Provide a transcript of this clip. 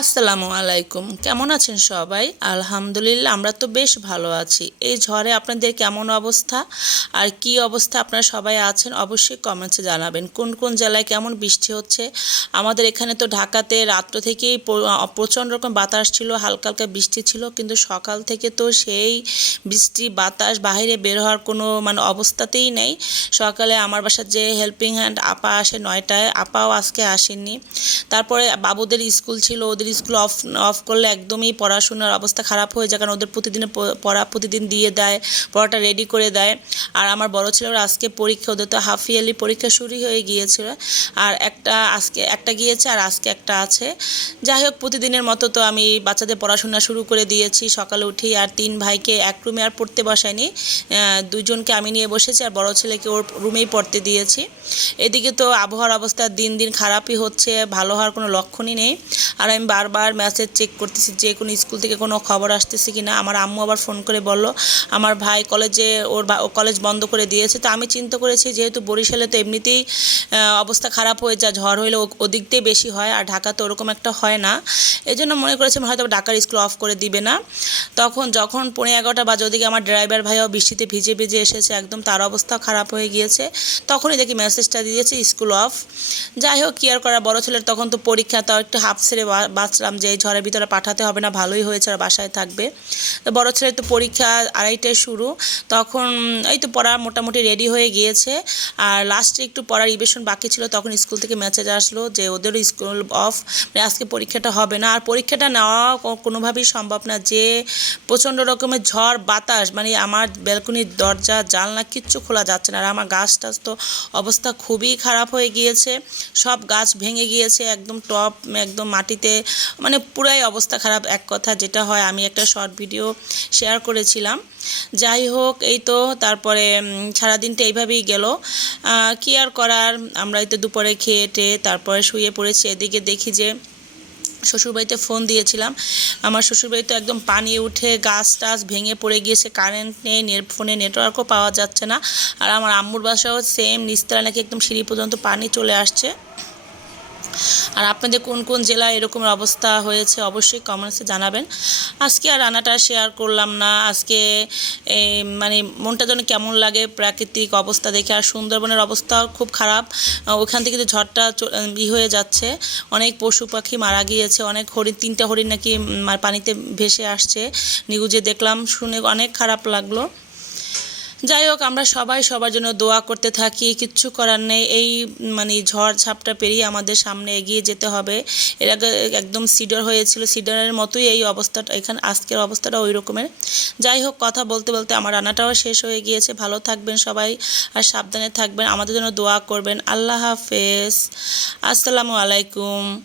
আসসালামু আলাইকুম। কেমন আছেন সবাই? আলহামদুলিল্লাহ, আমরা তো বেশ ভালো আছি। এই ঝড়ে আপনাদের কেমন অবস্থা? আর কি অবস্থা আপনারা সবাই আছেন অবশ্যই কমেন্টসে জানাবেন। কোন কোন জেলায় কেমন বৃষ্টি হচ্ছে? আমাদের এখানে তো ঢাকাতে রাত্র থেকেই প্রচণ্ড রকম বাতাস ছিল, হালকা হালকা বৃষ্টি ছিল। কিন্তু সকাল থেকে তো সেই বৃষ্টি, বাতাস বাইরে বের হওয়ার কোনো মানে অবস্থাতেই নেই। সকালে আমার বাসার যে হেল্পিং হ্যান্ড আপা আসে নয়টায়, আপাও আজকে আসেননি। তারপরে বাবুদের স্কুল ছিল, ওদের স্কুল অফ অফ করলে একদমই পড়াশোনার অবস্থা খারাপ হয়ে যায়। কারণ ওদের প্রতিদিনের প- পড়া প্রতিদিন দিয়ে দেয় পড়াটা রেডি করে দেয়। আর আমার বড় ছেলের আজকে পরীক্ষা ওদের তো হাফ ইয়ারলি পরীক্ষা শুরু হয়ে গিয়েছিল। আর একটা আজকে একটা গিয়েছে আর আজকে একটা আছে। যাই হোক প্রতিদিনের মতো তো আমি বাচ্চাদের পড়াশোনা শুরু করে দিয়েছি। সকালে উঠি আর তিন ভাইকে এক রুমে আর পড়তে বসাইনি আহ, দুইজনকে আমি নিয়ে বসেছি আর বড় ছেলেকে ওর রুমেই পড়তে দিয়েছি। এদিকে তো আবহাওয়ার অবস্থা দিন দিন খারাপই হচ্ছে ভালো হওয়ার কোনো লক্ষণই নেই। আর আমি বারবার মেসেজ চেক করতেছি, যে কোনো স্কুল থেকে কোনো খবর আসতেছে কি না আমার আম্মু আবার ফোন করে বলল, আমার ভাই কলেজে ওর কলেজ বন্ধ করে দিয়েছে। তো আমি চিন্তা করেছি, যেহেতু বরিশালে তো এমনিতেই অবস্থা খারাপ হয়ে যায়, ঝড় হইলে ওদিক দিয়ে বেশি হয়, আর ঢাকা তো ওরকম একটা হয় না। এই জন্য মনে করেছিলাম হয়তো ঢাকার স্কুল অফ করে দিবে না। তখন যখন পনেরো এগারোটা বাজে, ওদিকে আমার ড্রাইভার ভাইও বৃষ্টিতে ভিজে ভিজে এসেছে, একদম তার অবস্থা খারাপ হয়ে গিয়েছে। তখনই দেখি মেসেজটা দিয়েছে স্কুল অফ যাই হোক, কি আর করা, বড় ছেলের তখন তো পরীক্ষা, তাও একটু হাফ ছেড়ে বাঁচলাম যে এই ঝড়ের ভিতরে পাঠাতে হবে না, ভালোই হয়েছে আর বাসায় থাকবে। তো বড় ছেলের তো পরীক্ষা আড়াইটায় শুরু। তখন এই তো পড়া মোটামুটি রেডি হয়ে গিয়েছে। আর লাস্টে একটু পড়ার রিভিশন বাকি ছিল, তখন স্কুল থেকে মেসেজ আসলো যে ওদেরও স্কুল অফ মানে আজকে পরীক্ষাটা হবে না। আর পরীক্ষাটা নেওয়া কোনোভাবেই সম্ভব না। যে প্রচণ্ড রকমের ঝড়, বাতাস মানে আমার ব্যালকনির দরজা, জানলা কিচ্ছু খোলা যাচ্ছে না। আর আমার গাছ টাছ তো অবস্থা খুবই খারাপ হয়ে গিয়েছে। সব গাছ ভেঙে গিয়েছে, একদম টপ একদম মাটিতে মানে পুরাই অবস্থা খারাপ, এক কথা যেটা হয়, আমি একটা শর্ট ভিডিও শেয়ার করেছিলাম। যাই হোক, এই তো তারপরে সারাদিনটা এইভাবেই গেল। কি আর করার আমরা এই তো দুপুরে খেয়ে টেয়ে তারপরে শুয়ে পড়েছি। এদিকে দেখি যে, শ্বশুরবাড়িতে ফোন দিয়েছিলাম। আমার শ্বশুরবাড়িতে একদম পানি উঠে গাছ টাছ ভেঙে পড়ে গিয়েছে কারেন্ট নেই নেট ফোনে নেটওয়ার্কও পাওয়া যাচ্ছে না। আর আমার আম্মুর বাসাও সেম নিস্তলা নাকি একদম সিঁড়ি পর্যন্ত পানি চলে আসছে। আর আপনাদের কোন কোন জেলায় এরকম অবস্থা হয়েছে অবশ্যই কমেন্টসে জানাবেন। আজকে আর রান্নাটা শেয়ার করলাম না। আজকে মানে মনটা যেন কেমন লাগে প্রাকৃতিক অবস্থা দেখে। আর সুন্দরবনের অবস্থাও খুব খারাপ। ওখান থেকে যে ঝড়টা ই হয়ে যাচ্ছে, অনেক পশু পাখি মারা গিয়েছে, অনেক হরিণ, তিনটা হরিণ নাকি পানিতে ভেসে আসছে। নিউজে দেখলাম, শুনে অনেক খারাপ লাগল। যাই হোক, আমরা সবাই সবার জন্য দোয়া করতে থাকি, কিচ্ছু করার নেই। এই মানে ঝড় ঝাপটা পেরিয়ে আমাদের সামনে এগিয়ে যেতে হবে। এর আগে একদম সিডর হয়েছিল, সিডারের মতোই এই অবস্থাটা, এখানে, আজকের অবস্থাটা ওই রকমের। যাই হোক, কথা বলতে বলতে আমার রান্নাটাও শেষ হয়ে গিয়েছে। ভালো থাকবেন সবাই আর সাবধানে থাকবেন। আমাদের জন্য দোয়া করবেন। আল্লাহ হাফেজ। আসসালামু আলাইকুম।